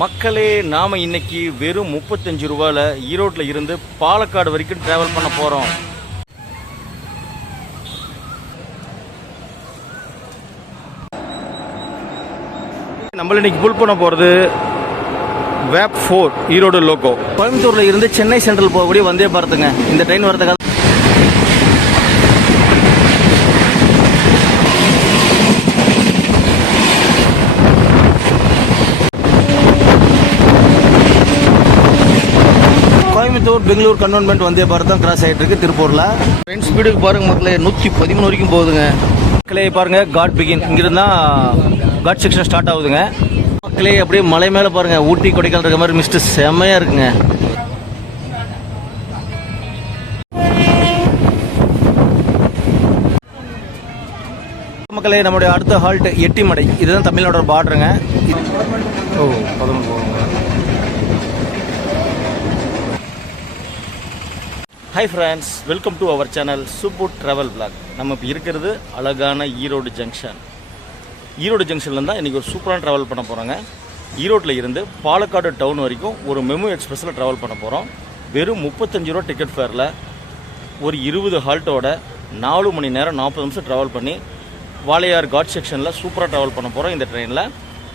மக்களே, நாம இன்னைக்கு வெறும் 35 ரூபாயில ஈரோட்டில் இருந்து பாலக்காடு வரைக்கும் டிராவல் பண்ண போறோம். நம்மள இன்னைக்கு புல் பண்ண போறது வேப் 4 ஈரோடு லோகோ. கோயம்புத்தூர்ல இருந்து சென்னை சென்ட்ரல் போகக்கூடிய வந்தே பாரத்துங்க. இந்த ட்ரெயின் வரதுக்காக கோயம்புத்தூர் பெங்களூர் கண்டோன்மெண்ட் வந்தே பாரத் தான் கிராஸ் ஆகிட்டு இருக்கு திருப்பூர்ல. ட்ரெயின் ஸ்பீடுக்கு பாருங்க மக்களே, 113 வரைக்கும் போகுதுங்க. மக்களே பாருங்க, காட் பிகின் இங்கிருந்தா காட் செக்ஷன் ஸ்டார்ட் ஆகுதுங்க. மக்களே அப்படியே மலை மேல பாருங்க, ஊட்டி கொடைக்கானல் இருக்க மாதிரி மிஸ்ட் செம்மையா இருக்குங்க. மக்களே, நம்முடைய அடுத்த ஹால்ட் எட்டிமடை. இதுதான் தமிழ்நாடோட பார்டருங்க. ஓ 11 போகுங்க. Hi friends, welcome to our channel super travel blog. நம்ம இப்போ இருக்கிறது அழகான ஈரோடு ஜங்ஷன். ஈரோடு ஜங்ஷன்லேருந்து தான் இன்றைக்கி ஒரு சூப்பரான ட்ராவல் பண்ண போகிறோங்க. ஈரோட்டில் இருந்து பாலக்காடு டவுன் வரைக்கும் ஒரு மெமு எக்ஸ்பிரஸில் ட்ராவல் பண்ண போகிறோம். வெறும் 35 ரூபா டிக்கெட் ஃபேரில் ஒரு 20 ஹால்ட்டோட 4 மணி நேரம் 40 நிமிஷம் ட்ராவல் பண்ணி வாளையார் காட் செக்ஷனில் சூப்பராக ட்ராவல் பண்ண போகிறோம் இந்த ட்ரெயினில்.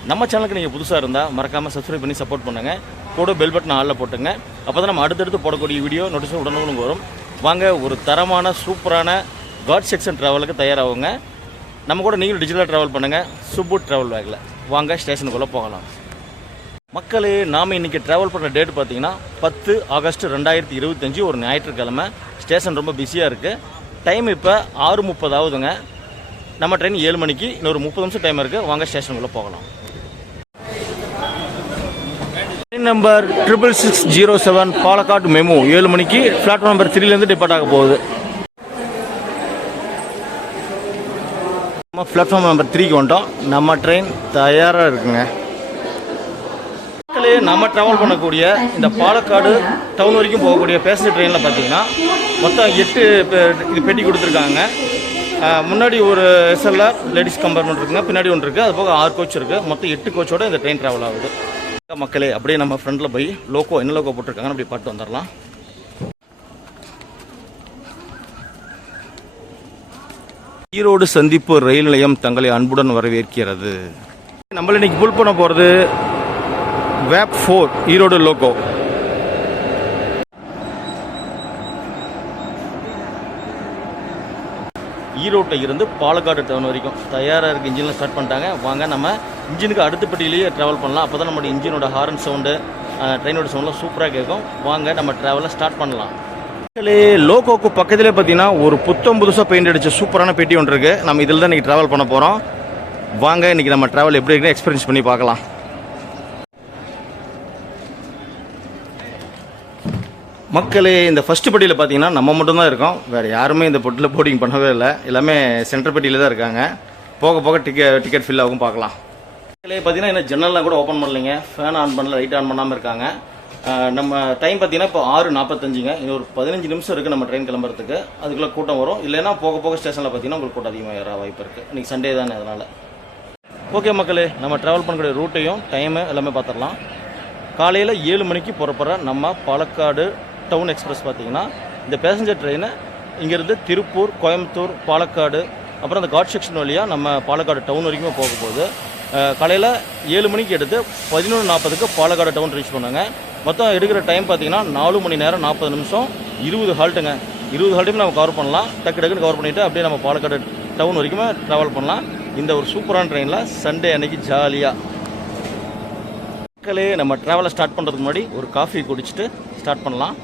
நம்ம சேனலுக்கு நீங்கள் புதுசாக இருந்தால் மறக்காமல் சப்ஸ்கிரைப் பண்ணி சப்போர்ட் பண்ணுங்கள். கூட பெல் பட்டன் ஆளில் போட்டுங்க. அப்போ தான் நம்ம அடுத்தடுத்து போடக்கூடிய வீடியோ நோட்டிஃபிகேஷன் உடனுக்குடன் வரும். வாங்க, ஒரு தரமான சூப்பரான காட் செக்ஷன் ட்ராவலுக்கு தயாராகுங்க. நம்ம கூட நீங்களும் டிஜிட்டலாக ட்ராவல் பண்ணுங்கள் சூப்பர் ட்ராவல் பேக்கில். வாங்க ஸ்டேஷனுக்குள்ளே போகலாம். மக்களே, நாம் இன்றைக்கி ட்ராவல் பண்ணுற டேட் பார்த்தீங்கன்னா 10 ஆகஸ்ட் 2025 ஒரு ஞாயிற்றுக்கிழமை. ஸ்டேஷன் ரொம்ப பிஸியாக இருக்குது. டைம் இப்போ 6:30 ஆகுதுங்க. நம்ம ட்ரெயின் 7 மணிக்கு, இன்னொரு 30 நிமிஷம் டைம் இருக்குது. வாங்க ஸ்டேஷனுக்குள்ளே போகலாம். ட்ரெயின் நம்பர் 66607 பாலக்காடு மெமு 7 மணிக்கு பிளாட்ஃபார்ம் நம்பர் 3லேருந்து டிபார்ட் ஆக போகுது. நம்ம பிளாட்ஃபார்ம் நம்பர் 3க்கு வந்துட்டோம். நம்ம ட்ரெயின் தயாராக இருக்குங்க. மக்களே, நம்ம ட்ராவல் பண்ணக்கூடிய இந்த பாலக்காடு டவுன் வரைக்கும் போகக்கூடிய பேசஞ்சர் ட்ரெயினில் பார்த்தீங்கன்னா மொத்தம் 8 இது பெட்டி கொடுத்துருக்காங்க. முன்னாடி ஒரு எஸ்எல்ஆர் லேடிஸ் கம்பார்ட்மெண்ட் இருக்குங்க, பின்னாடி ஒன்று இருக்குது. அது போக 6 கோச் இருக்குது. மொத்தம் 8 கோச்சோட இந்த ட்ரெயின் ட்ராவல் ஆகுது. மக்களே, அப்படியே நம்ம ஃப்ரண்டில் போய் லோகோ என்ன லோகோ போட்டிருக்காங்கன்னு அப்படி பார்த்து வந்துடலாம். ஈரோடு சந்திப்பு ரயில் நிலையம் தங்களை அன்புடன் வரவேற்கிறது. நம்மள இன்னைக்கு புல் பண்ண போகிறது வேப் 4 ஈரோடு லோகோ. ஈரோட்டில் இருந்து பாலக்காடு டவுன் வரைக்கும் தயாராக இருக்குது. இன்ஜினில் ஸ்டார்ட் பண்ணிட்டாங்க. வாங்க நம்ம இன்ஜினுக்கு அடுத்த பெட்டியிலேயே ட்ராவல் பண்ணலாம். அப்போ தான் நம்மளுடைய இன்ஜினோட ஹாரன் சவுண்டு, ட்ரெயினோட சவுண்ட்லாம் சூப்பராக கேட்கும். வாங்க நம்ம ட்ராவலை ஸ்டார்ட் பண்ணலாம். லோகோக்கு பக்கத்திலே பார்த்தீங்கன்னா ஒரு புத்தம் புதுசாக பெயிண்ட் அடித்த சூப்பரான பெட்டி ஒன்று இருக்குது. நம்ம இதில் தான் இன்றைக்கி ட்ராவல் பண்ண போகிறோம். வாங்க இன்றைக்கி நம்ம ட்ராவல் எப்படி இருக்குன்னு எக்ஸ்பீரியன்ஸ் பண்ணி பார்க்கலாம். மக்களே, இந்த ஃபஸ்ட்டு பெட்டியில் பார்த்தீங்கன்னா நம்ம மட்டும்தான் இருக்கோம். வேறு யாருமே இந்த பெட்டியில் போர்டிங் பண்ணவே இல்லை. எல்லாமே சென்டர் பெட்டியில் தான் இருக்காங்க. போக போக டிக்கெட் ஃபில் ஆகும் பார்க்கலாம். மக்களே பார்த்தீங்கன்னா இன்னும் ஜன்னல்லாம் கூட ஓப்பன் பண்ணலைங்க. ஃபேன் ஆன் பண்ணல, லைட் ஆன் பண்ணாமல் இருக்காங்க. நம்ம டைம் பார்த்தீங்கன்னா இப்போ 6:45ங்க. இன்னொரு 15 நிமிஷம் இருக்குது நம்ம ட்ரெயின் கிளம்புறதுக்கு. அதுக்குள்ளே கூட்டம் வரும். இல்லைன்னா போக போக ஸ்டேஷனில் பார்த்தீங்கன்னா உங்களுக்கு கூட்டம் அதிகமாக ஏற வாய்ப்பு இருக்குது. இன்றைக்கி சண்டே தானே, அதனால். ஓகே மக்களே, நம்ம ட்ராவல் பண்ணக்கூடிய ரூட்டையும் டைமு எல்லாமே பார்த்துடலாம். காலையில் 7 மணிக்கு புறப்படுற நம்ம பாலக்காடு டவுன் எக்ஸ்பிரஸ் பார்த்தீங்கன்னா இந்த பேசஞ்சர் ட்ரெயினை இங்கேருந்து திருப்பூர், கோயம்புத்தூர், பாலக்காடு, அப்புறம் அந்த காட் செக்ஷன் வழியாக நம்ம பாலக்காடு டவுன் வரைக்கும் போக போகுது. காலையில் 7 மணிக்கு எடுத்து 11:40க்கு பாலக்காடு டவுன் ரீச் பண்ணாங்க. மொத்தம் எடுக்கிற டைம் பார்த்தீங்கன்னா 4 மணி நேரம் 40 நிமிஷம், 20 ஹால்ட்டுங்க. 20 ஹால்ட்டையும் நம்ம கவர் பண்ணலாம். டக்குன்னு கவர் பண்ணிவிட்டு அப்படியே நம்ம பாலக்காடு டவுன் வரைக்குமே ட்ராவல் பண்ணலாம். இந்த ஒரு சூப்பரான ட்ரெயினில் சண்டே அன்னைக்கு ஜாலியாக. மக்களே, நம்ம ட்ராவலை ஸ்டார்ட் பண்ணுறதுக்கு முன்னாடி ஒரு காஃபி குடிச்சிட்டு ஸ்டார்ட் பண்ணலாம்.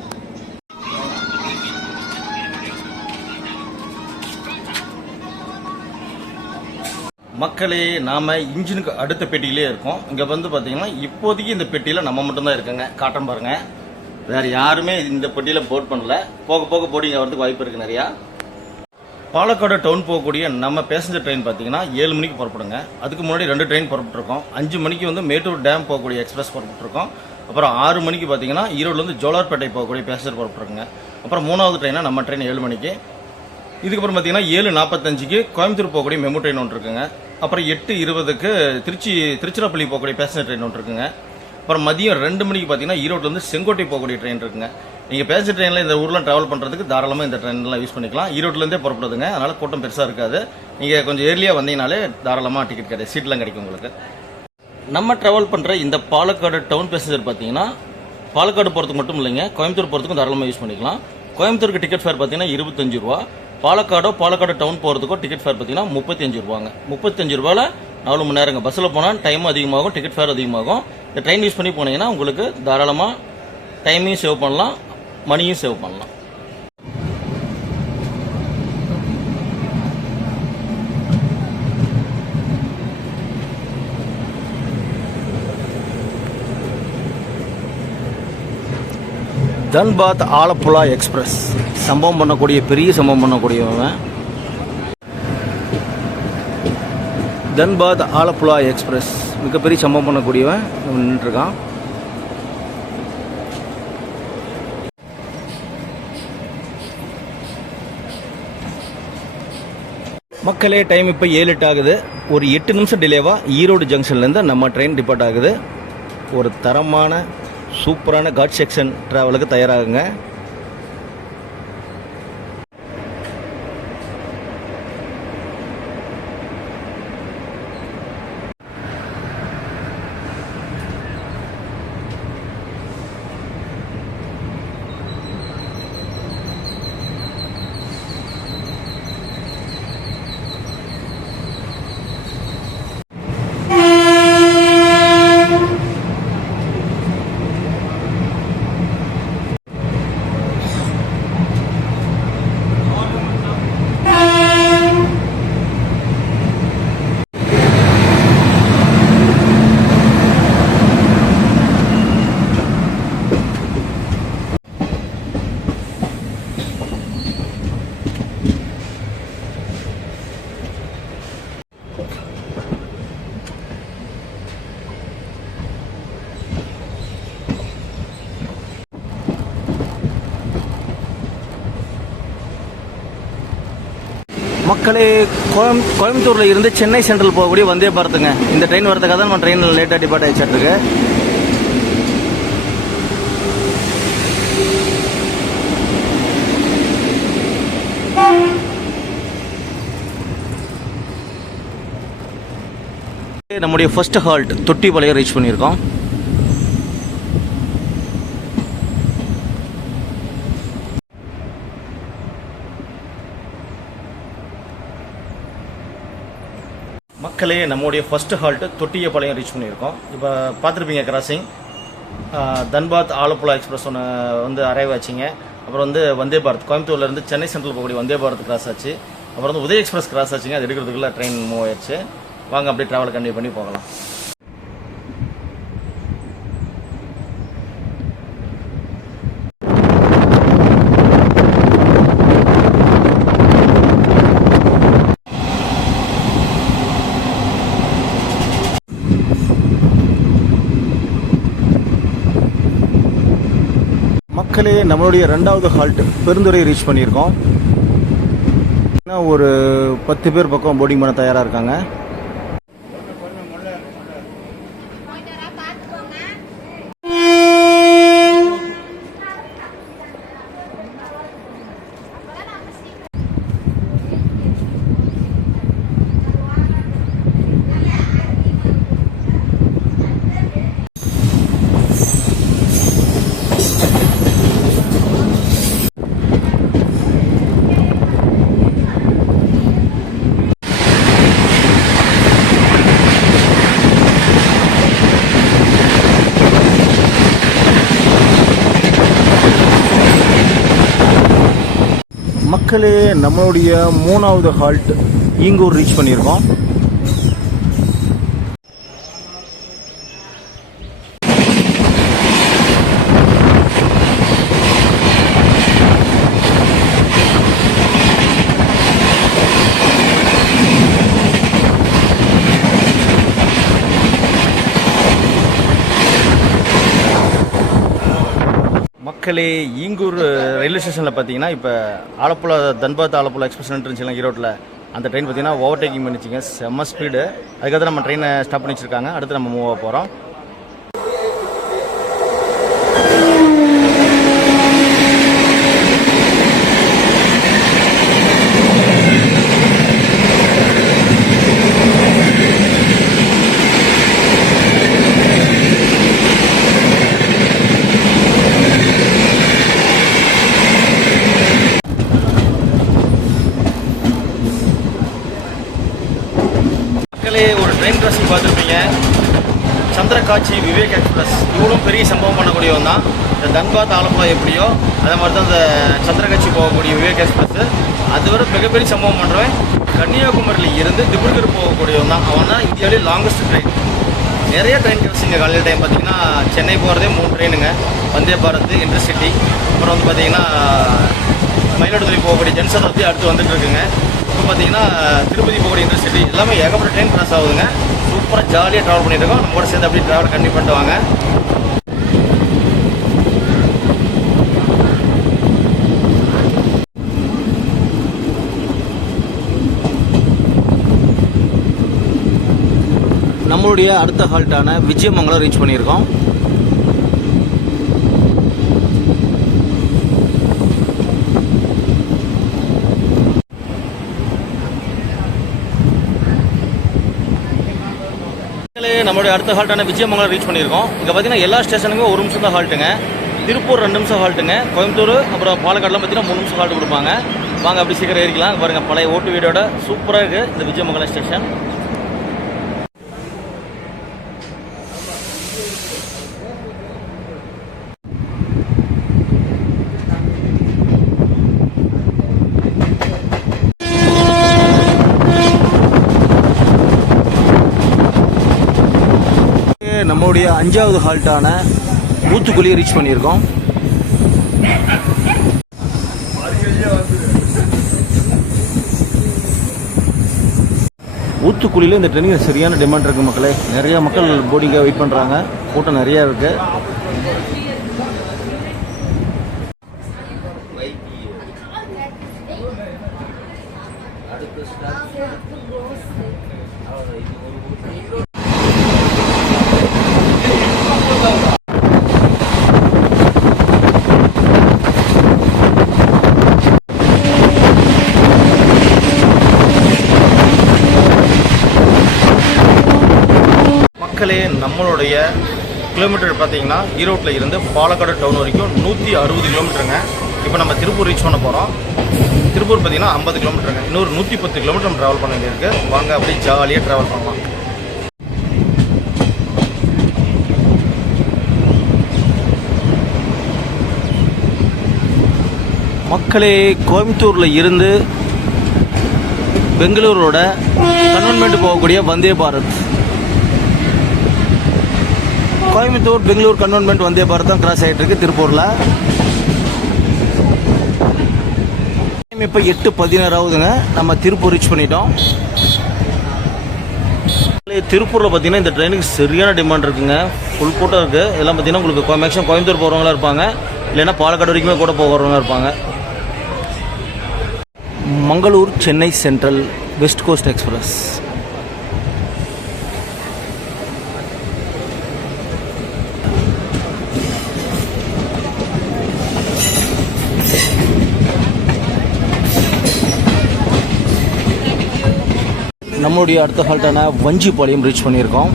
மக்களே, நாம் இன்ஜினுக்கு அடுத்த பெட்டியிலே இருக்கோம். இங்கே வந்து பார்த்தீங்கன்னா இப்போதைக்கு இந்த பெட்டியில் நம்ம மட்டும்தான் இருக்குங்க. காட்டன் பாருங்கள், வேறு யாருமே இந்த பெட்டியில் போர்ட் பண்ணல. போக போக போர்டிங் ஆகிறதுக்கு வாய்ப்பு இருக்குது நிறையா. பாலக்காடு டவுன் போகக்கூடிய நம்ம பேசஞ்சர் ட்ரெயின் பார்த்தீங்கன்னா 7 மணிக்கு புறப்படுங்க. அதுக்கு முன்னாடி 2 ட்ரெயின் புறப்பட்டுருக்கோம். 5 மணிக்கு வந்து மேட்டூர் டேம் போகக்கூடிய எக்ஸ்பிரஸ் புறப்பட்டுருக்கோம். அப்புறம் 6 மணிக்கு பார்த்தீங்கன்னா ஈரோடுலேருந்து ஜோலார்பேட்டை போகக்கூடிய பேசஞ்சர் புறப்பட்டுருக்குங்க. அப்புறம் 3வது ட்ரெயினாக நம்ம ட்ரெயின் 7 மணிக்கு. இதுக்கப்புறம் பார்த்தீங்கன்னா 7:45க்கு கோயம்புத்தூர் போகக்கூடிய மெமு ட்ரெயின் ஒன்று இருக்குங்க. அப்புறம் 8:20க்கு திருச்சிராப்பள்ளி போகக்கூடிய பேசஞ்சர் ட்ரெயின் ஒன்று இருக்குங்க. அப்புறம் மதியம் 2 மணிக்கு பார்த்தீங்கன்னா ஈரோட்டிலேருந்து செங்கோட்டை போகக்கூடிய ட்ரெயின் இருக்குங்க. நீங்கள் பேசஞ்சர் ட்ரெயினில் இந்த ஊர்லாம் ட்ராவல் பண்ணுறதுக்கு தாராளமாக இந்த ட்ரெயின்லாம் யூஸ் பண்ணிக்கலாம். ஈரோட்டிலேருந்தே புறப்படுதுங்க, அதனால் கூட்டம் பெருசாக இருக்காது. நீங்கள் கொஞ்சம் ஏர்லியாக வந்தீங்கனாலே தாராளமாக டிக்கெட் கிடையாது, சீட்லாம் கிடைக்கும் உங்களுக்கு. நம்ம ட்ராவல் பண்ணுற இந்த பாலக்காடு டவுன் பேசஞ்சர் பார்த்தீங்கன்னா பாலக்காடு போகிறதுக்கு மட்டும் இல்லைங்க, கோயம்புத்தூர் போகிறதுக்கும் தாராளமாக யூஸ் பண்ணிக்கலாம். கோயம்புத்தூருக்கு டிக்கெட் ஃபேர் பார்த்தீங்கன்னா 25 ரூபா. பாலக்காடு டவுன் போகிறதுக்கோ டிக்கெட் ஃபேர் பார்த்தீங்கன்னா 35 ரூபாங்க. 35 ரூபாயில் 4 மணி நேரங்க. பஸ்ஸில் போனால் டைமும் அதிகமாகும், டிக்கெட் ஃபேர் அதிகமாகும். இந்த ட்ரெயின் யூஸ் பண்ணி போனீங்கன்னா உங்களுக்கு தாராளமாக டைமையும் சேவ் பண்ணலாம், மணியும் சேவ் பண்ணலாம். தன்பாத் ஆலப்புழா எக்ஸ்பிரஸ் பெரிய சம்பவம் பண்ணக்கூடியவன். தன்பாத் ஆலப்புழா எக்ஸ்பிரஸ் மிகப்பெரிய சம்பவம் பண்ணக்கூடியவன் நின்றுருக்கான். மக்களே, டைம் இப்போ 7:08 ஆகுது. ஒரு 8 நிமிஷம் டிலேவாக ஈரோடு ஜங்ஷன்லேருந்து நம்ம ட்ரெயின் டிபார்ட் ஆகுது. ஒரு தரமான சூப்பரான காட் செக்ஷன் ட்ராவலுக்கு தயாராகுங்க. மக்களே, கோயம்புத்தூரில் இருந்து சென்னை சென்ட்ரல் போகக்கூடிய வந்தே பாரத்துங்க. இந்த ட்ரெயின் வரதுக்காக தான் நம்ம ட்ரெயினில் லேட்டாக டிபார்ட் ஆகிச்சிருக்கு. நம்முடைய ஃபர்ஸ்ட் ஹால்ட் தொட்டிப்பாளையம் ரீச் பண்ணியிருக்கோம். மக்களே, நம்முடைய ஃபர்ஸ்ட் ஹால்ட்டு தொட்டியப்பாளையம் ரீச் பண்ணியிருக்கோம். இப்போ பார்த்துருப்பீங்க கிராசிங். தன்பாத் ஆலப்புழா எக்ஸ்பிரஸ் ஒன்று வந்து அரைவ் ஆச்சுங்க. அப்புறம் வந்து வந்தே பாரத் கோயம்புத்தூர்லேருந்து சென்னை சென்ட்ரல் போகக்கூடிய வந்தே பாரத் கிராஸ் ஆச்சு. அப்புறம் வந்து உதய எக்ஸ்பிரஸ் கிராஸ் ஆச்சுங்க. அது எடுக்கிறதுக்குள்ள ட்ரெயின் மூவ் ஆயிடுச்சு. வாங்க அப்படியே ட்ராவல் கண்டினியூ பண்ணி போகலாம். மக்களே, நம்மளுடைய 2வது ஹால்ட் பெருந்துறை ரீச் பண்ணியிருக்கோம். ஒரு 10 பேர் பக்கம் போர்டிங் பண்ண தயாராக இருக்காங்க. மக்களே, நம்மளுடைய 3வது ஹால்ட் ஈங்கூர் ரீச் பண்ணியிருக்கோம். மக்களே, ஈங்கூர் ரயில்வே ஸ்டேஷனில் பார்த்தீங்கன்னா இப்போ ஆலப்புழா தன்பாத் ஆலப்புழா எக்ஸ்பிரஸ் இருந்துச்சுலாம் ஈரோட்டில், அந்த ட்ரெயின் பார்த்தீங்கன்னா ஓவர்டேக்கிங் பண்ணிச்சிங்க. செம்ம ஸ்பீடு. அதுக்காக நம்ம ட்ரெயினை ஸ்டாப் பண்ணி வச்சுருக்காங்க. அடுத்து நம்ம மூவ் ஆக போகிறோம். காட்சி பார்த்துருப்பீங்க. சந்திரகாட்சி விவேக் எக்ஸ்பிரஸ் இவ்வளோ பெரிய சம்பவம் பண்ணக்கூடியவன் தான். இந்த தன்பாத் ஆலப்புழா எப்படியோ அதே மாதிரி தான் இந்த சந்திரகாட்சி போகக்கூடிய விவேக் எக்ஸ்பிரஸ் அது வரை மிகப்பெரிய சம்பவம் பண்ணுறவன். கன்னியாகுமரியில் இருந்து திபுர்கர் போகக்கூடியவன் தான். அவன் தான் இந்தியாவிலே லாங்கஸ்ட் ட்ரெயின். நிறைய ட்ரெயின் கிடச்சிங்க. காலையில் டைம் பார்த்தீங்கன்னா சென்னை போகிறதே 3 ட்ரெயினுங்க. வந்தே பாரத், இன்டர்சிட்டி, அப்புறம் வந்து பார்த்தீங்கன்னா மயிலாடுதுறை போகக்கூடிய ஜன்சதாப்தி அடுத்து வந்துட்டு இருக்குங்க. இப்போ பார்த்தீங்கன்னா திருப்பதி போகக்கூடிய இன்டர்சிட்டி எல்லாமே ஏகப்பட்ட ட்ரெயின் கிராஸ் ஆகுதுங்க. சூப்பராக ஜாலியாக ட்ராவல் பண்ணிட்டு இருக்கோம். நம்ம கூட சேர்ந்து அப்படியே ட்ராவல் கண்டிப்பாக பண்ணிட்டு வாங்க. நம்மளுடைய அடுத்த ஹால்ட்டான விஜயமங்கலம் ரீச் பண்ணியிருக்கோம். நம்மளுடைய அடுத்த ஹால்ட்டான விஜயமங்கலம் ரீச் பண்ணியிருக்கோம். இங்கே பார்த்தீங்கன்னா எல்லா ஸ்டேஷனுக்கும் 1 நிமிஷம் தான் ஹால்ட்டுங்க. திருப்பூர் 2 நிமிஷம் ஹால்ட்டுங்க. கோயம்புத்தூர் அப்புறம் பாலக்காடுலாம் பார்த்தீங்கன்னா 3 நிமிஷம் ஹால்ட்டு கொடுப்பாங்க. வாங்க அப்படி சீக்கிரம் ஏறிக்கலாம். பாருங்கள், பழைய ஓட்டு வீடோட சூப்பராக இருக்குது இந்த விஜயமங்கலம் ஸ்டேஷன். நம்மளுடைய 5வது ஹால்ட்டான ஊத்துக்குழியை ரீச் பண்ணியிருக்கோம். ஊத்துக்குழியில் இந்த ட்ரெயினுக்கு சரியான டிமாண்ட் இருக்குது மக்களே. நிறைய மக்கள் போர்டிங்காக வெயிட் பண்ணுறாங்க. கூட்டம் நிறையா இருக்குது. மக்களே, நம்மளுடைய கிலோமீட்டர் பார்த்தீங்கன்னா ஈரோட்டில் இருந்து பாலக்காடு டவுன் வரைக்கும் 160 கிலோமீட்டருங்க. இப்போ நம்ம திருப்பூர் ரீச் பண்ண போகிறோம். திருப்பூர் பார்த்தீங்கன்னா 50 கிலோமீட்டருங்க. இன்னொரு 110 கிலோமீட்டர் நம்ம ட்ராவல் பண்ண வேண்டியிருக்கு. வாங்க அப்படியே ஜாலியாக ட்ராவல் பண்ணலாம். மக்களே, கோயம்புத்தூரில் இருந்து பெங்களூரோட கன்வென்மெண்ட் போகக்கூடிய வந்தே பாரத், கோயம்புத்தூர் பெங்களூர் கன்வென்மெண்ட் வந்தே பாரத் தான் கிராஸ் ஆகிட்டு இருக்கு திருப்பூரில். இப்போ 8:16 ஆகுதுங்க. நம்ம திருப்பூர் ரீச் பண்ணிட்டோம். திருப்பூரில் பார்த்தீங்கன்னா இந்த ட்ரெயினுக்கு சரியான டிமாண்ட் இருக்குங்க. ஃபுல் கூட்டம் இருக்குது. இதெல்லாம் பார்த்தீங்கன்னா உங்களுக்கு மேக்ஸிமம் கோயம்புத்தூர் போகிறவங்களா இருப்பாங்க, இல்லைன்னா பாலக்காடு வரைக்குமே கூட போகிறவங்க இருப்பாங்க. Mangalore Chennai central west coast express. நம்மளுடைய அடுத்த ஹால்ட்டான வஞ்சிபாளையம் ரீச் பண்ணியிருக்கோம்.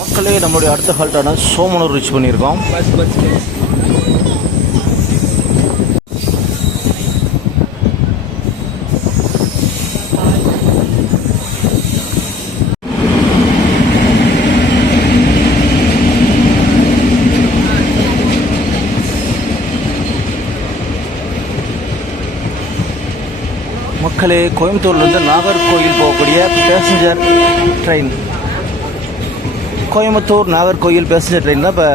மக்களே, நம்மளுடைய அடுத்த ஹால்ட்டான சோமனூர் ரீச் பண்ணியிருக்கோம். மக்களே, கோயம்புத்தூர்லேருந்து நாகர்கோயில் போகக்கூடிய passenger train, Coimbatore Nagercoil passenger train தான் இப்போ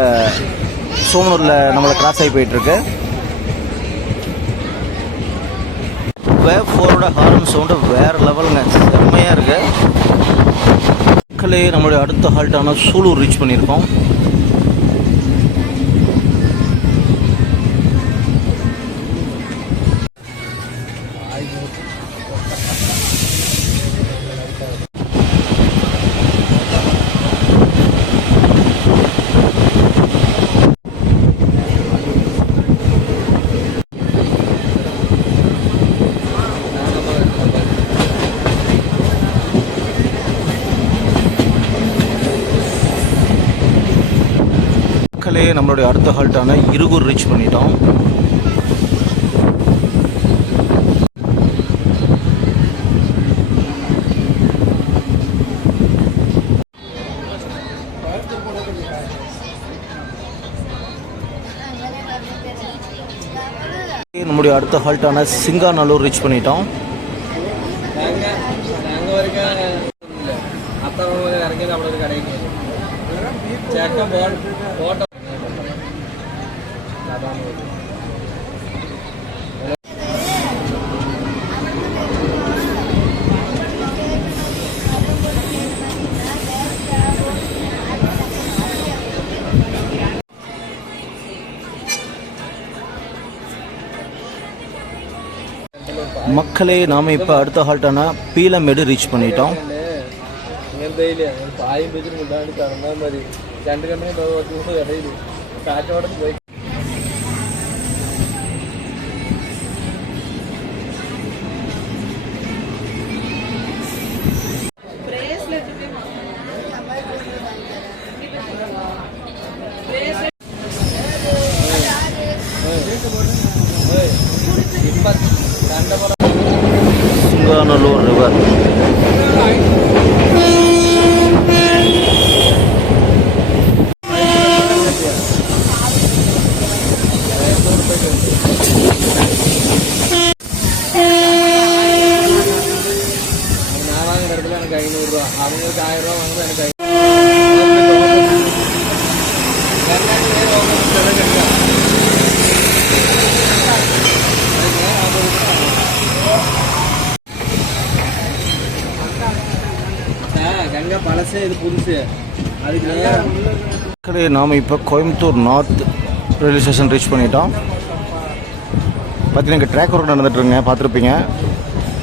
சோமனூரில் நம்மளை கிராஸ் ஆகி போயிட்டுருக்கு. வேவ் 4ஓட ஹார்ன் சவுண்டு வேறு லெவலுங்க, செம்மையாக இருக்குது. மக்களே, நம்மளுடைய அடுத்த ஹால்ட்டான சூலூர் ரீச் பண்ணியிருக்கோம். மக்களே நம்மளுடைய அடுத்த ஹால்ட்டான இருகூர் ரீச் பண்ணிட்டோம். நம்முடைய அடுத்த ஹால்ட்டான சிங்காநல்லூர் ரீச் பண்ணிட்டோம். மக்களே நாம் இப்போ அடுத்த ஹால்ட்டான பீலமேடு ரீச் பண்ணிட்டோம். சிங்காநல்லூர் ரிவர் எனக்கு 500 ரூபா, அவங்களுக்கு 1000 ரூபா வாங்குது, எனக்கு கங்கா பழசு, இது புதுசு. அதுக்கு நாம் இப்போ Coimbatore north railway station reach பண்ணிட்டோம். பார்த்தீங்கன்னா இங்கே ட்ராக் ஒர்க் நடந்துட்டுருங்க, பார்த்துருப்பீங்க.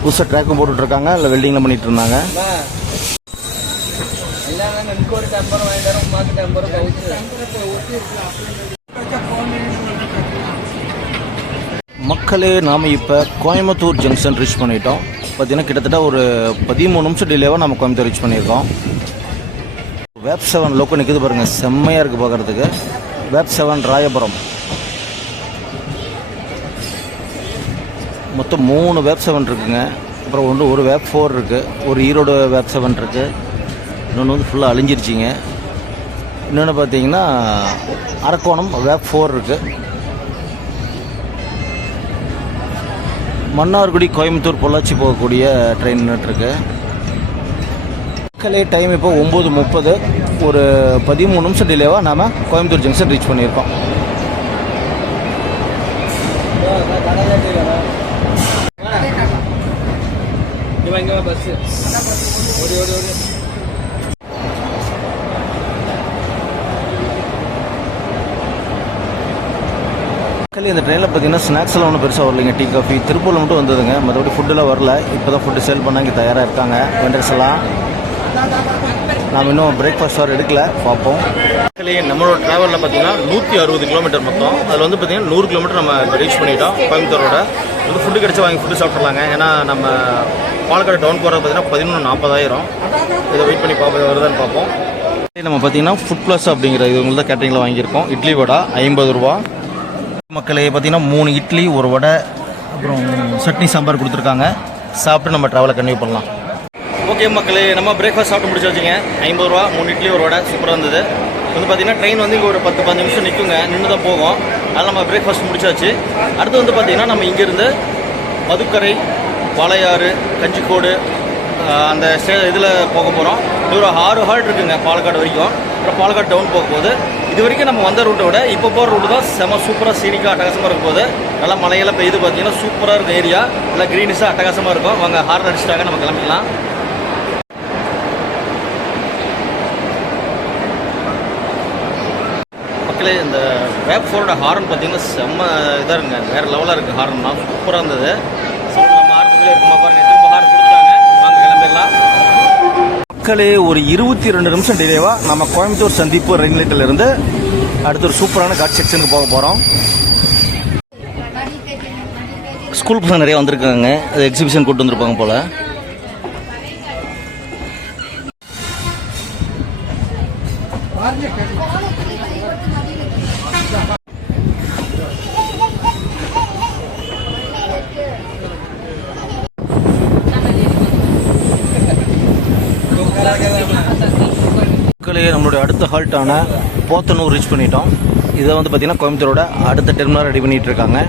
புதுசாக ட்ராக்கும் போட்டுட்ருக்காங்க, இல்லை வெல்டிங்லாம் பண்ணிகிட்டு இருந்தாங்க. மக்களே நாம் இப்போ கோயம்புத்தூர் ஜங்ஷன் ரீச் பண்ணிட்டோம். பார்த்தீங்கன்னா கிட்டத்தட்ட ஒரு 13 நிமிஷம் டிலேவாக நம்ம கோயம்புத்தூர் ரீச் பண்ணியிருக்கோம். வேப் 7 லோக்கல் நிற்குது பாருங்கள், செம்மையாக இருக்குது பார்க்குறதுக்கு. வேப் 7 ராயபுரம். மொத்தம் 3 வேப் 7 இருக்குங்க. அப்புறம் ஒரு வேப் 4 இருக்குது, ஒரு ஈரோடு வேப் 7 இருக்குது, இன்னொன்று வந்து ஃபுல்லாக அழிஞ்சிருச்சிங்க. இன்னொன்று பார்த்தீங்கன்னா அரக்கோணம் வேப் 4 இருக்குது. மன்னார்குடி கோயம்புத்தூர் பொள்ளாச்சி போகக்கூடிய ட்ரெயின் நின்றுட்டுருக்கு. மக்களே டைம் இப்போ 9:30. ஒரு 13 நிமிஷம் டிலேவாக நாம் கோயம்புத்தூர் ஜங்ஷன் ரீச் பண்ணியிருக்கோம். மக்களே இந்த ட்ரெயினில் பார்த்தீங்கன்னா ஸ்நாக்ஸ்லாம் ஒன்றும் பெருசாக வரலைங்க. டீ காஃபி திருப்பூரில் மட்டும் வந்ததுங்க, மற்றபடி ஃபுட்டெல்லாம் வரல. இப்போ தான் ஃபுட்டு சேல் பண்ண இங்கே தயாராக இருக்காங்க வெண்டர்ஸ் எல்லாம். நாம் இன்னும் பிரேக்ஃபாஸ்ட் வர எடுக்கல, பார்ப்போம். மக்களே நம்மளோட ட்ராவலில் பார்த்தீங்கன்னா 160 கிலோமீட்டர் மொத்தம். அதில் வந்து பார்த்தீங்கன்னா 100 கிலோமீட்டர் நம்ம ரீச் பண்ணிட்டோம். கோயம்புத்தூரோட வந்து ஃபுட்டு கிடச்சா வாங்கி ஃபுட்டு சாப்பிட்றலாங்க. ஏன்னா நம்ம பாலக்காடு டவுன் போகிறது பார்த்தீங்கன்னா 11:40. இதை வெயிட் பண்ணி பார்ப்போம், வருதான்னு பார்ப்போம். நம்ம பார்த்தீங்கன்னா ஃபுட் ப்ளஸ் அப்படிங்கிற இது உங்களுக்கு தான் கேட்டரிங்கில் வாங்கியிருக்கோம். இட்லி வடை 50 ரூபா. மக்களே பார்த்தீங்கன்னா 3 இட்லி, ஒரு வடை, அப்புறம் சட்னி சாம்பார் கொடுத்துருக்காங்க. சாப்பிட்டு நம்ம ட்ராவலை கன்டினியூ பண்ணலாம். ஓகே மக்களே, நம்ம பிரேக்ஃபாஸ்ட் சாப்பிட்டு முடிச்சு வச்சுங்க. 50 ரூபா, 3 இட்லி, ஒரு வடை, சூப்பராக இருந்தது. வந்து பார்த்தீங்கன்னா ட்ரெயின் வந்து இங்கே ஒரு 10-15 நிமிஷம் நிற்குங்க, நின்று தான் போகும். அதனால் நம்ம பிரேக்ஃபாஸ்ட் முடிச்சாச்சு. அடுத்து வந்து பார்த்தீங்கன்னா நம்ம இங்கேருந்து மதுக்கரை, வாளையாறு, கஞ்சிக்கோடு அந்த இதில் போக போகிறோம். ஒரு 6 ஹால்ட் இருக்குங்க பாலக்காடு வரைக்கும். அப்புறம் பாலக்காடு டவுன் போக போகுது. இது வரைக்கும் நம்ம வந்த ரூட்டை விட இப்போ போகிற ரூட்டு தான் செம சூப்பராக சீனிக்காக அட்டகாசமாக இருக்கும் போது. நல்லா மலையெல்லாம் பெய்து பார்த்தீங்கன்னா சூப்பராக இருக்கும் ஏரியா. நல்லா க்ரீனிஷாக அட்டகாசமாக இருக்கும். வாங்க ஹார்ன் அடிச்சிட்டாங்க, நம்ம கிளம்பிக்கலாம். மக்களே இந்த வேப் 4 ஹார்ன் பார்த்தீங்கன்னா செம்ம இதாக இருக்குங்க, வேறு லெவலாக இருக்குது. ஹார்ன்லாம் சூப்பராக இருந்தது. நம்ம ஹார்ன் இருக்குமா பாருங்கள், திரும்ப ஹார்ன் கொடுத்துட்டாங்க. வாங்க கிளம்பிடலாம். மக்களே ஒரு 22 நிமிஷம் டிலேவாக நம்ம கோயம்புத்தூர் சந்திப்பு ரயில் நிலையத்திலிருந்து அடுத்த ஒரு சூப்பரான காட் செக்ஷனுக்கு போக போகிறோம். ஸ்கூல் பசங்க நிறைய வந்திருக்காங்க, அது எக்ஸிபிஷன் கூட்டு வந்திருப்பாங்க போல். நம்மளுடைய அடுத்த ஹால்ட்டான போத்தனூர் ரீச் பண்ணிட்டோம். இதை வந்து பார்த்திங்கன்னா கோயம்புத்தூரோட அடுத்த டெர்மினல் ரெடி பண்ணிகிட்டு இருக்காங்க.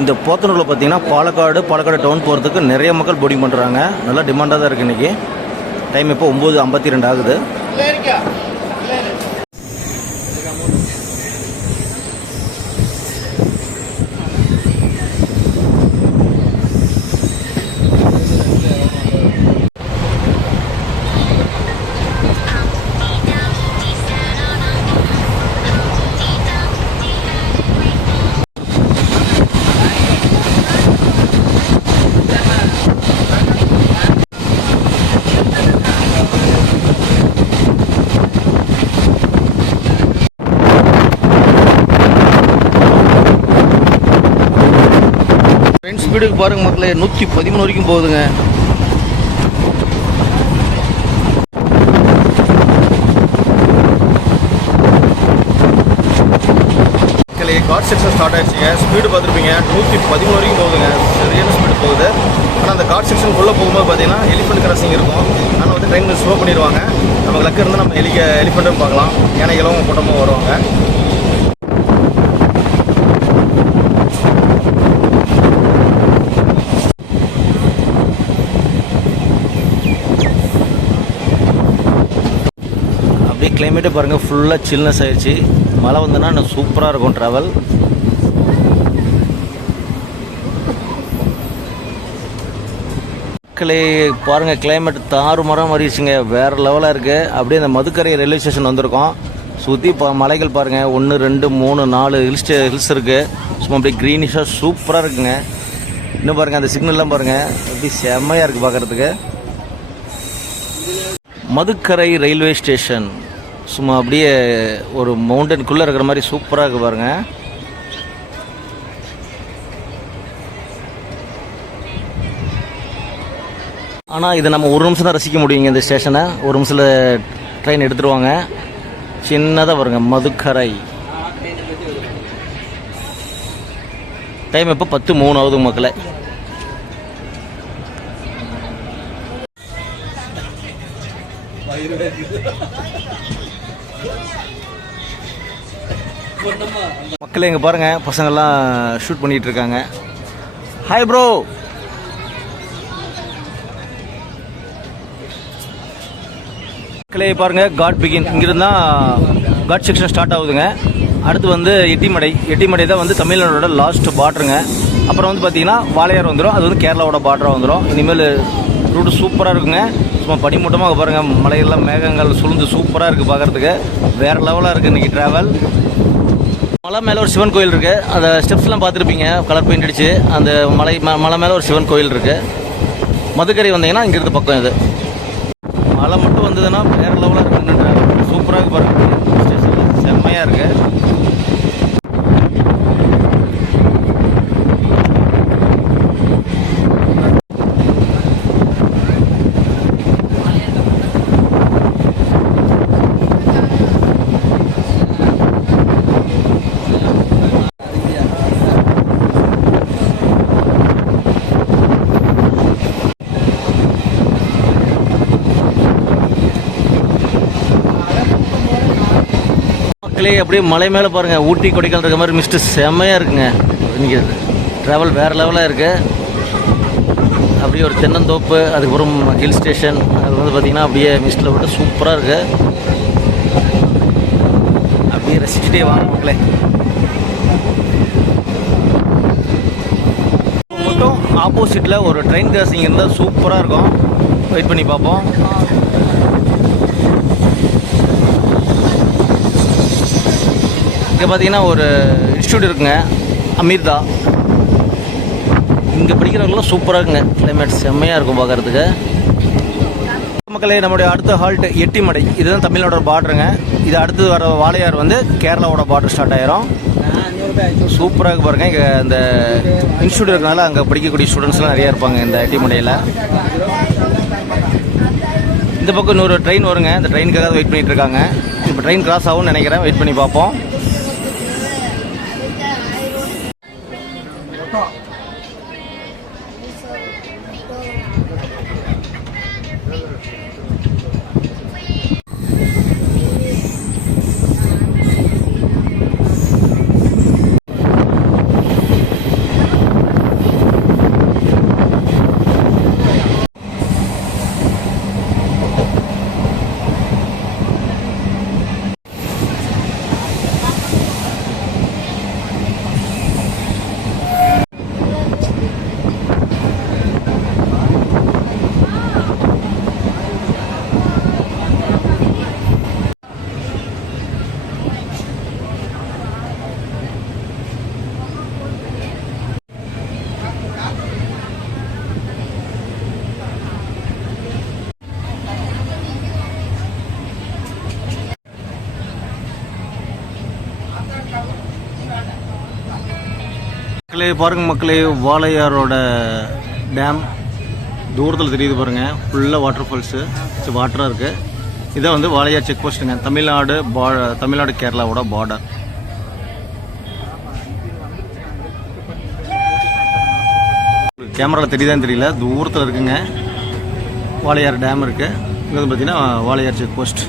இந்த போத்தனூரில் பார்த்தீங்கன்னா பாலக்காடு டவுன் போகிறதுக்கு நிறைய மக்கள் போர்டிங் பண்ணுறாங்க. நல்லா டிமாண்டாக தான் இருக்குது இன்றைக்கி. டைம் இப்போ 9:52 ஆகுது. ஸ்பீடுக்கு பாருங்க மக்களே, 113 வரைக்கும் போகுதுங்க. மக்களே கார் செக்ஷன் ஸ்டார்ட் ஆயிடுச்சுங்க. ஸ்பீடு பார்த்துருப்பீங்க, 113 வரைக்கும் போகுதுங்க. சரியான ஸ்பீடு போகுது. ஆனால் அந்த கார் செக்ஷனுக்குள்ளே போகும்போது பார்த்தீங்கன்னா எலிஃபென்ட் கிராசிங் இருக்கும். ஆனால் வந்து ட்ரெயின் ஸ்லோ பண்ணிடுவாங்க. நமக்கு லக்கு இருந்தால் நம்ம எலிஃபெண்ட்டும் பார்க்கலாம். யானைகளும் கூட்டமாக வருவாங்க. கிளைமேட்டே பாருங்கள், ஃபுல்லாக சில்னஸ் ஆயிடுச்சு. மழை வந்ததுன்னா இன்னும் சூப்பராக இருக்கும் ட்ராவல். மக்களே பாருங்கள், கிளைமேட் தாறுமாறாக மாறிடுச்சுங்க. வேறு லெவலாக இருக்குது. அப்படியே இந்த மதுக்கரை ரயில்வே ஸ்டேஷன் வந்திருக்கோம். சுற்றி மலைகள் பாருங்கள், 1 2 3 4 ஹில்ஸ் இருக்குது. சும்மா அப்படியே க்ரீனிஷாக சூப்பராக இருக்குங்க. இன்னும் பாருங்கள், அந்த சிக்னல்லாம் பாருங்கள், அப்படி செம்மையாக இருக்குது பார்க்குறதுக்கு. மதுக்கரை ரயில்வே ஸ்டேஷன் சும்மா அப்படியே ஒரு மவுண்டனுக்குள்ளே இருக்கிற மாதிரி சூப்பராக இருக்குது பாருங்கள். ஆனால் இதை நம்ம ஒரு நிமிஷம் தான் ரசிக்க முடியுங்க. இந்த ஸ்டேஷனை ஒரு நிமிஷத்தில் ட்ரெயின் எடுத்துருவாங்க. சின்னதாக பாருங்க, மதுக்கரை. டைம் இப்போ 10:03 ஆகுது மக்களே. மக்களே இங்கே பாருங்கள், பசங்கள்லாம் ஷூட் பண்ணிகிட்டு இருக்காங்க. Hi bro. மக்களே பாருங்கள், காட் பிகின் இங்கிருந்து தான் காட் செக்ஷன் ஸ்டார்ட் ஆகுதுங்க. அடுத்து வந்து எட்டிமடை தான் வந்து தமிழ்நாடோட லாஸ்ட் பார்டருங்க. அப்புறம் வந்து பார்த்தீங்கன்னா வாளையார் வந்துடும். அது வந்து கேரளாவோட பார்டராக வந்துடும். இனிமேல் ரூட்டு சூப்பராக இருக்குங்க. சும்மா படிமூட்டமாக பாருங்கள், மலையெல்லாம் மேகங்கள் சுழுந்து சூப்பராக இருக்குது பார்க்குறதுக்கு. வேறு லெவலாக இருக்குது இன்றைக்கி ட்ராவல். மலை மேலே ஒரு சிவன் கோயில் இருக்குது. அந்த ஸ்டெப்ஸ்லாம் பார்த்துருப்பீங்க, கலர் பெயிண்ட் அடிச்சு. அந்த மலை மேலே ஒரு சிவன் கோயில் இருக்குது. மதுக்கரை வந்தீங்கன்னா இங்கிருந்து பக்கம் இது. மழை மட்டும் வந்ததுன்னா வேறு லெவலாக இருக்குன்னு சூப்பராக இருக்கு பாருங்கள். ஸ்டேஷனில் செம்மையாக இருக்குது. அப்படியே மலை மேலே பாருங்கள், ஊட்டி கொடைக்கானல் இருக்க மாதிரி மிஸ்ட்டு செம்மையாக இருக்குங்க. இன்றைக்கி ட்ராவல் வேறு லெவலாக இருக்குது. அப்படியே ஒரு தென்னந்தோப்பு, அதுக்கப்புறம் ஹில் ஸ்டேஷன். அது வந்து பார்த்திங்கன்னா அப்படியே மிஸ்ட்டில் விட்டு சூப்பராக இருக்குது. அப்படியே ரசிச்சுட்டே வாங்க மக்களே. மட்டும் ஆப்போசிட்டில் ஒரு ட்ரெயின் கிராசிங் இருந்தால் சூப்பராக இருக்கும். வெயிட் பண்ணி பார்ப்போம். இங்கே பார்த்தீங்கன்னா ஒரு இன்ஸ்டியூட் இருக்குங்க, அமிர்தா. இங்கே படிக்கிறவங்களும் சூப்பராக இருக்குங்க. கிளைமேட் செம்மையாக இருக்கும் பார்க்குறதுக்கு. மக்களே, நம்முடைய அடுத்த ஹால்ட் எட்டிமடை. இதுதான் தமிழ்நாடோட பார்டருங்க. இது அடுத்து வர வாளையார் வந்து கேரளாவோட பார்டர் ஸ்டார்ட் ஆயிரும். சூப்பராக பாருங்க. இங்கே இந்த இன்ஸ்டியூட் இருக்கனால அங்கே படிக்கக்கூடிய ஸ்டூடெண்ட்ஸ்லாம் நிறையா இருப்பாங்க இந்த எட்டிமடையில். இந்த பக்கம் இன்னொரு ட்ரெயின் வருங்க. இந்த ட்ரெயினுக்காக வெயிட் பண்ணிட்டு இருக்காங்க. இப்போ ட்ரெயின் கிராஸ் ஆகும்னு நினைக்கிறேன். வெயிட் பண்ணி பார்ப்போம். மக்களே பாருங்க மக்களே, வாளையாரோட டேம் தூரத்தில் தெரியுது பாருங்க. ஃபுல்லாக வாட்டர் ஃபால்ஸு வாட்டராக இருக்குது. இதான் வந்து வாளையார் செக் போஸ்ட்டுங்க. தமிழ்நாடு கேரளாவோட பார்டர். கேமராவில் தெரியுதான்னு தெரியல, தூரத்தில் இருக்குங்க. வாளையார் டேம் இருக்குது. இங்கே வந்து பார்த்தீங்கன்னா Walayar check post.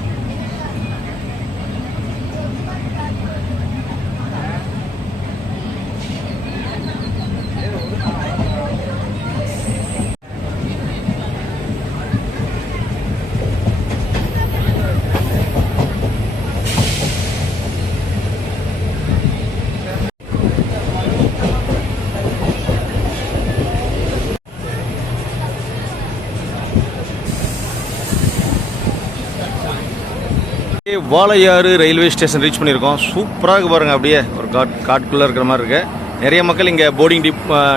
Walayar railway station reach பண்ணியிருக்கோம். சூப்பராக பாருங்கள். அப்படியே ஒரு காட்டுக்குள்ளே இருக்கிற மாதிரி இருக்குது. நிறைய மக்கள் இங்கே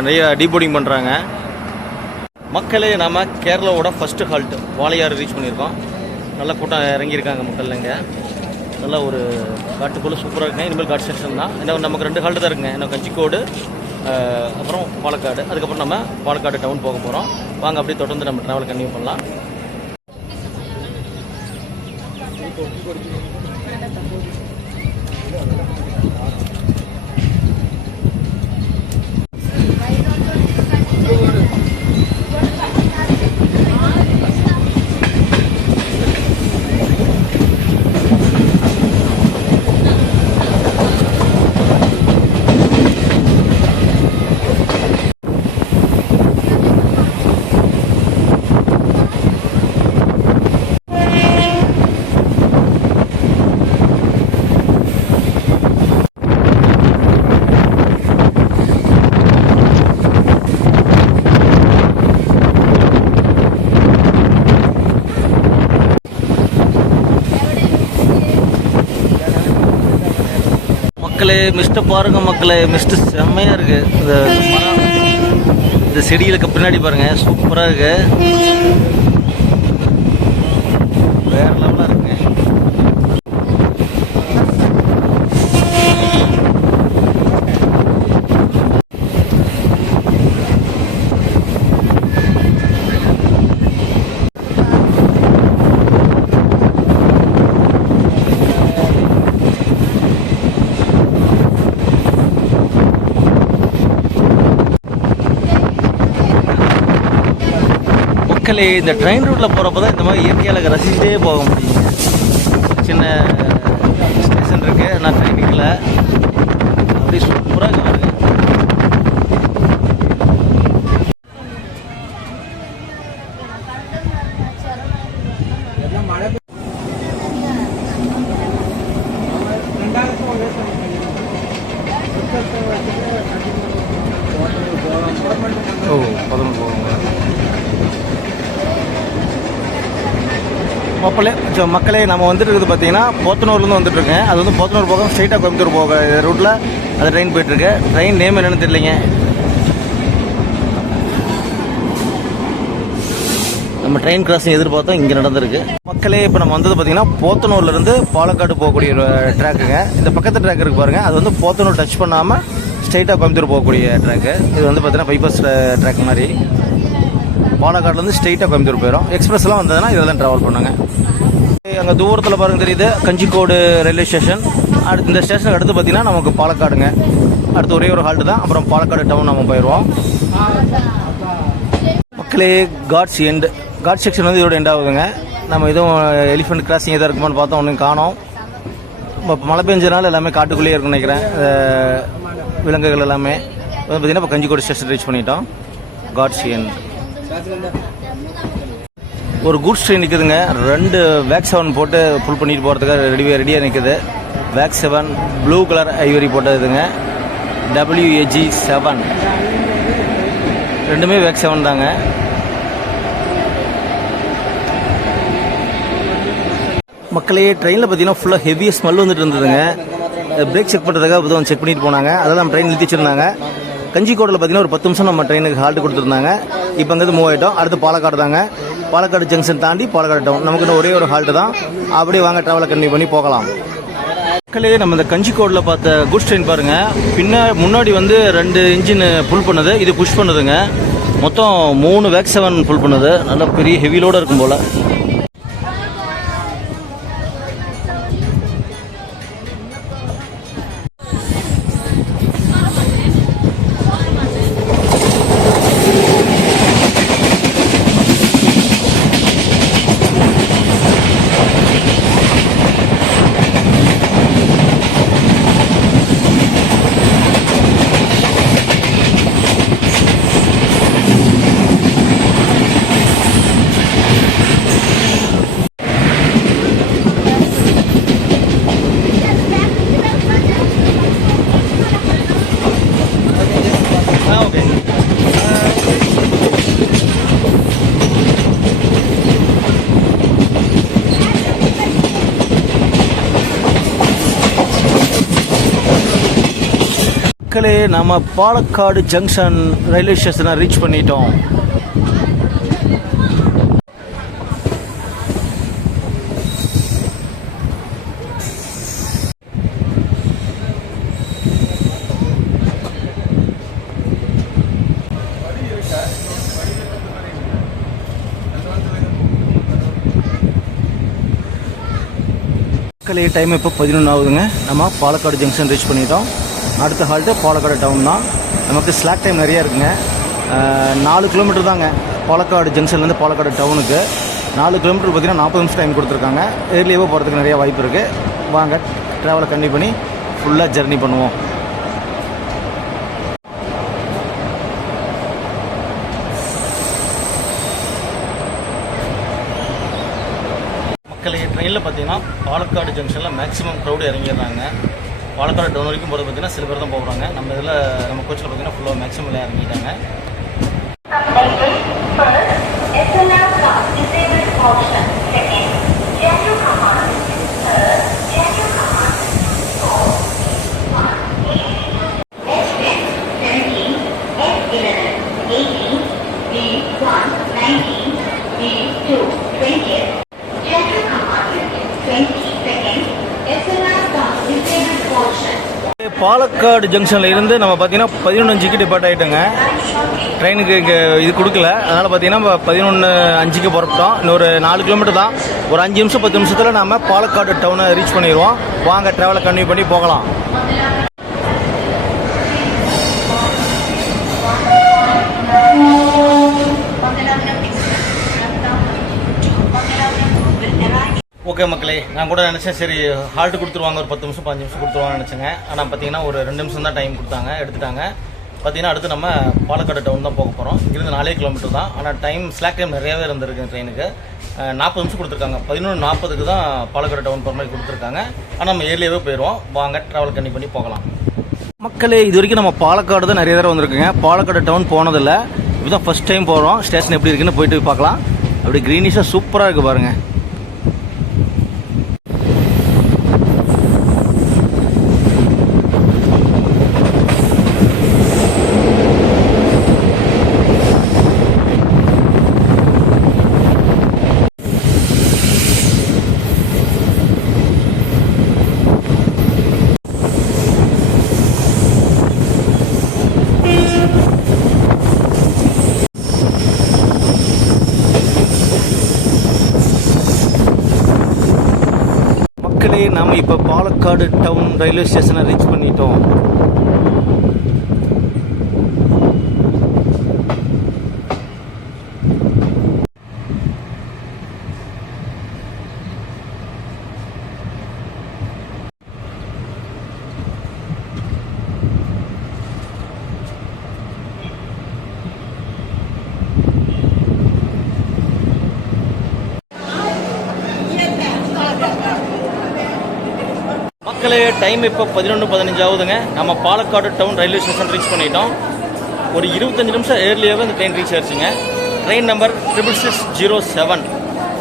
நிறைய டீபோர்டிங் பண்ணுறாங்க. மக்களே, நம்ம கேரளாவோட ஃபஸ்ட்டு ஹால்ட் வாளையாறு ரீச் பண்ணியிருக்கோம். நல்ல கூட்டம் இறங்கியிருக்காங்க மக்கள். இங்கே நல்லா ஒரு காட்டுக்குள்ளே சூப்பராக இருக்குங்க. இனிமேல் காட் ஸ்டேஷன் தான். ஏன்னா நமக்கு 2 ஹால்ட்டு தான் இருக்குங்க. ஏன்னா கஞ்சிக்கோடு அப்புறம் பாலக்காடு. அதுக்கப்புறம் நம்ம பாலக்காடு டவுன் போக போகிறோம். வாங்க அப்படியே தொடர்ந்து நம்ம ட்ராவல் கன்டினியூ பண்ணலாம். மக்களே, மிஸ்ட்டை பாருங்க மக்களே. மிஸ்ட்டு செம்மையாக இருக்குது. இந்த செடிகளுக்கு பின்னாடி பாருங்கள், சூப்பராக இருக்கு. வேற லெவலாக இருக்குங்க. மக்களே, இந்த ட்ரெயின் ரூட்டில் போகிறப்ப தான் இந்த மாதிரி இயற்கையாக ரசிச்சுட்டே போக முடியுங்க. சின்ன ஸ்டேஷன் இருக்குது. நான் ட்ரெயினிங்கில் அப்படி சூப்பராக பாருங்க. ஓ 11 போவாங்க. மக்களே, நம்ம வந்துட்டு இருக்குது பார்த்தீங்கன்னா போத்தனூர்லேருந்து வந்துட்டுருக்கேன். அது வந்து போத்தனூர் போக ஸ்ட்ரைட்டாக கோயம்புத்தூர் போக ரூட்டில் அது ட்ரெயின் போயிட்டுருக்கு. ட்ரெயின் நேம் என்னென்னு தெரியலைங்க. நம்ம ட்ரெயின் கிராசிங் எதிர்பார்த்தோம், இங்கே நடந்திருக்கு. மக்களே இப்போ நம்ம வந்தது பார்த்தீங்கன்னா போத்தனூர்லேருந்து பாலக்காடு போகக்கூடிய ட்ராக்குங்க. இந்த பக்கத்து ட்ராக் இருக்குது பாருங்கள், அது வந்து போத்தனூர் டச் பண்ணாமல் ஸ்ட்ரைட்டாக கோயம்புத்தூர் போகக்கூடிய ட்ராக்கு. இது வந்து பார்த்தீங்கன்னா பைபாஸ் ட்ராக் மாதிரி பாலக்காடுலேருந்து ஸ்ட்ரைட்டாக கோயம்புத்தூர் போயிடும். எக்ஸ்பிரஸ்லாம் வந்ததுன்னா இதில் தான் ட்ராவல் பண்ணாங்க. அங்கே தூரத்தில் பாருங்க தெரியுது கஞ்சிக்கோடு ரயில்வே ஸ்டேஷன். அடுத்து இந்த ஸ்டேஷனுக்கு அடுத்து பார்த்தீங்கன்னா நமக்கு பாலக்காடுங்க. அடுத்து ஒரே ஒரு ஹால்ட்டு தான், அப்புறம் பாலக்காடு டவுன் நம்ம போயிடுவோம். மக்களே காட்ஸ் எண்டு, காட் செக்ஷன் வந்து இதோட எண்ட் ஆகுதுங்க. நம்ம எதுவும் எலிஃபென்ட் கிராசிங் எதாவது இருக்குமான்னு பார்த்தோம், ஒன்றும் காணோம். இப்போ மழை பெஞ்சனால எல்லாமே காட்டுக்குள்ளேயே இருக்குன்னு நினைக்கிறேன். விலங்குகள் எல்லாமே பார்த்தீங்கன்னா இப்போ கஞ்சிக்கோடு ஸ்டேஷன் ரீச் பண்ணிட்டோம். காட்ஸ் எண்ட். ஒரு குட்ஸ் ட்ரெயின் நிற்குதுங்க. 2 வேக் 7 போட்டு புல் பண்ணிட்டு போகிறதுக்காக ரெடியாக நிற்குது. வேக் 7 ப்ளூ கலர் ஐவரி போட்டதுங்க. WAG 7 ரெண்டுமே வேக் 7 தாங்க. மக்களே ட்ரெயினில் பார்த்தீங்கன்னா ஃபுல்லாக ஹெவியாக ஸ்மெல் வந்துட்டு இருந்ததுங்க. பிரேக் செக் பண்ணுறதுக்காக புதுவன் செக் பண்ணிட்டு போனாங்க. அதெல்லாம் நம்ம ட்ரெயின் நிறுத்தி வச்சிருந்தாங்க. கஞ்சிக்கோட்டில் பார்த்தீங்கன்னா ஒரு 10 நிமிஷம் நம்ம ட்ரெயினுக்கு ஹால்ட் கொடுத்துருந்தாங்க. இப்போ அங்கேருந்து மூவ் ஆகிட்டோம். அடுத்து பாலக்காடு தாங்க. பாலக்காடு ஜங்ஷன் தாண்டி பாலக்காடு டவுன். நமக்கு இன்னும் ஒரே ஒரு ஹால்ட்டு தான். அப்படியே வாங்க ட்ராவலை கண்டினியூ பண்ணி போகலாம். மக்களே நம்ம இந்த கஞ்சிக்கோடில் பார்த்த குட்ஸ் ட்ரெயின் பாருங்கள், முன்னாடி வந்து 2 இன்ஜின் புல் பண்ணுது, இது புஷ் பண்ணுதுங்க. மொத்தம் 3 வேக் 7 புல் பண்ணுது. நல்லா பெரிய ஹெவி லோடாக இருக்கும் போல். மக்களே நம்ம பாலக்காடு ஜங்ஷன் ரயில்வே ஸ்டேஷனை ரீச் பண்ணிட்டோம். மக்களே டைம் இப்போ 11 ஆகுதுங்க. நம்ம பாலக்காடு ஜங்ஷன் ரீச் பண்ணிட்டோம். அடுத்த ஹால்ட்டு பாலக்காடு டவுன் தான். நமக்கு ஸ்லாக் டைம் நிறையா இருக்குங்க. 4 கிலோமீட்டர் தாங்க பாலக்காடு ஜங்ஷன்லேருந்து பாலக்காடு டவுனுக்கு. 4 கிலோமீட்டர் பார்த்திங்கன்னா 40 நிமிஷம் டைம் கொடுத்துருக்காங்க. ஏர்லியாகவே போகிறதுக்கு நிறையா வாய்ப்பு இருக்குது. வாங்க ட்ராவலை கண்டினியூ பண்ணி ஃபுல்லாக ஜர்னி பண்ணுவோம். மக்களே ட்ரெயினில் பார்த்தீங்கன்னா பாலக்காடு ஜங்ஷனில் மேக்ஸிமம் க்ரௌடு இறங்கிடுறாங்க. பாலக்காடு டவுன் வரைக்கும் போகிறது பார்த்தீங்கன்னா சில பேர் தான் போகிறாங்க. நம்ம இதில் நம்ம கோச்சில் பார்த்தீங்கன்னா ஃபுல்லாக மேக்ஸிமம் எல்லாம் இறங்கிட்டாங்க. பாலக்காடு ஜங்ஷனில் இருந்து நம்ம பார்த்தீங்கன்னா 11:05க்கு டிபார்ட் ஆகிட்டோங்க. ட்ரெயினுக்கு இங்கே இது கொடுக்கல, அதனால் பார்த்தீங்கன்னா 11:05க்கு புறப்பட்டோம். இன்னொரு 4 கிலோமீட்டர் தான். ஒரு 5 நிமிஷம் 10 நிமிஷத்தில் நம்ம பாலக்காடு டவுனை ரீச் பண்ணிடுவோம். வாங்க ட்ராவலை கண்டினியூ பண்ணி போகலாம். ஓகே மக்களே, நான் கூட நினச்சேன் சரி ஹால்ட்டு கொடுத்துருவாங்க, ஒரு 10 நிமிஷம் 5 நிமிஷம் கொடுத்துருவாங்கன்னு நினச்சேங்க. ஆனால் பார்த்தீங்கன்னா ஒரு 2 நிமிஷம் தான் டைம் கொடுத்தாங்க, எடுத்துட்டாங்க. பார்த்தீங்கன்னா அடுத்து நம்ம பாலக்காடு டவுன் தான் போக போகிறோம். இங்கிருந்து 4 கிலோமீட்டர் தான். ஆனால் டைம் ஸ்லாக் டைம் நிறையாவே இருந்திருக்கு ட்ரெயினுக்கு. 40 நிமிஷம் கொடுத்துருக்காங்க. 11:40க்கு தான் பாலக்காடு டவுன் போகிற மாதிரி கொடுத்துருக்காங்க. ஆனால் நம்ம ஏர்லியாகவே போயிடுவோம். வாங்க ட்ராவல் கண்டினியூ பண்ணி போகலாம். மக்களே இது வரைக்கும் நம்ம பாலக்காடு தான் நிறைய தடவை வந்திருக்குங்க. பாலக்காடு டவுன் போனதில்லை, இதுதான் ஃபஸ்ட் டைம் போகிறோம். ஸ்டேஷன் எப்படி இருக்குன்னு போயிட்டு பார்க்கலாம். அப்படி க்ரீனிஷாக சூப்பராக இருக்குது பாருங்கள். நம்ம இப்போ பாலக்காடு டவுன் ரயில்வே ஸ்டேஷனை ரீச் பண்ணிட்டோம். மக்களே, டைம் இப்போ 11:15 ஆகுதுங்க. நம்ம Palakkad town railway station reach பண்ணிட்டோம். ஒரு 25 நிமிஷம் ஏர்லியாகவே இந்த ட்ரெயின் ரீச் ஆயிடுச்சுங்க. ட்ரெயின் நம்பர் 66607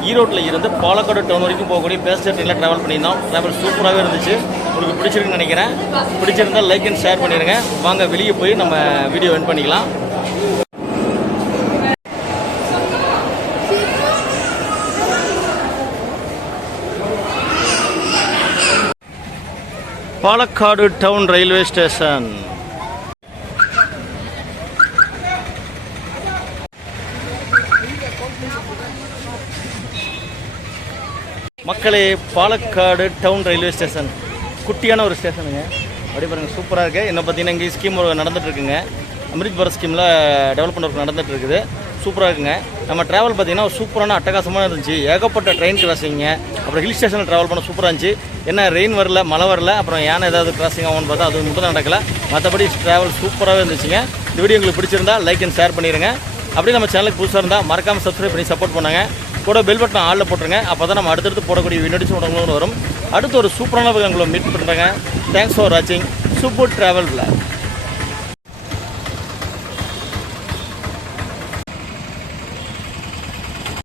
ஈரோட்டில் இருந்து பாலக்காடு டவுன் வரைக்கும் போகக்கூடிய பேசஞ்சர் ட்ரெயினில் ட்ராவல் பண்ணியிருந்தோம். ட்ராவல் சூப்பராகவே இருந்துச்சு. உங்களுக்கு பிடிச்சிருக்குன்னு நினைக்கிறேன். பிடிச்சிருந்தால் லைக் அண்ட் ஷேர் பண்ணிடுங்க. வாங்க வெளியே போய் நம்ம வீடியோ எண்ட் பண்ணிக்கலாம். Palakkad town railway station. மக்களே, பாலக்காடு டவுன் ரயில்வே ஸ்டேஷன் குட்டியான ஒரு ஸ்டேஷனுங்க. அப்படி பாருங்கள், சூப்பராக இருக்குது. என்ன பார்த்தீங்கன்னா இங்கே ஸ்கீம் நடந்துகிட்ருக்குங்க. அமிர்த் பாரத் ஸ்கீமில் டெவலப்மெண்ட் ஒர்க் நடந்துகிட்டு இருக்குது. சூப்பராக இருக்குங்க. நம்ம ட்ராவல் பார்த்தீங்கன்னா ஒரு சூப்பரான அட்டகாசமாக இருந்துச்சு. ஏகப்பட்ட ட்ரெயின் கிராசிங்க. அப்புறம் ஹில் ஸ்டேஷனில் ட்ராவல் பண்ண சூப்பராக இருந்துச்சு. என்ன ரெயின் வரல, மழை வரல, அப்புறம் யானை ஏதாவது கிராசிங் ஆகும்னு பார்த்தா அது மட்டும் தான் நடக்கல. மற்றபடி ட்ராவல் சூப்பராகவே இருந்துச்சுங்க. இந்த வீடியோ உங்களுக்கு பிடிச்சிருந்தா லைக் அண்ட் ஷேர் பண்ணிடுங்க. அப்படியே நம்ம சேனலுக்கு புதுசாக இருந்தால் மறக்காமல் சப்ஸ்கிரைப் பண்ணி சப்போர்ட் பண்ணுங்க. கூட பெல் பட்டன் ஆளில் போட்டுருங்க. அப்போ தான் நம்ம அடுத்தடுத்து போடக்கூடிய வீடியோஸ் உடனே வரும். அடுத்து ஒரு சூப்பரான உங்களை மீட் பண்ணுறேங்க. தேங்க்ஸ் ஃபார் வாட்சிங் சூப்பர் ட்ராவல் விளாக்.